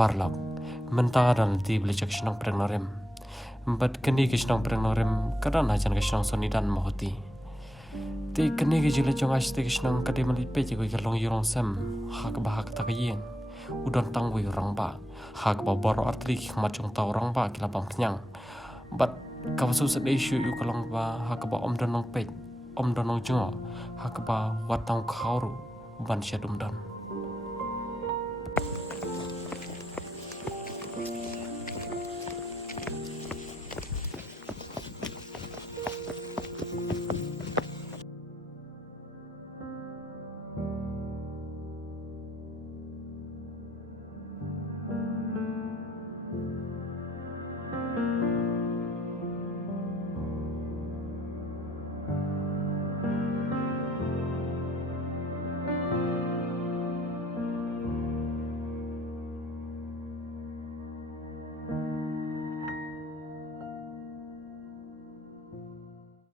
parlak mentang dan ti belicak senang prengnarem empat kini ke senang prengnarem kadang ajan ke senang sonidan mahoti ti kini ke jila jong as ti ke senang kade melipe je ke long yurong sem hak bahak tak yen udon tangwi orang ba hak ba boro artri macong tau orang ba kilapam kenyang but kawasu set issue yu kalong ba hak ba om donong pe om donong jongo hak ba watang khauru ban syadum dan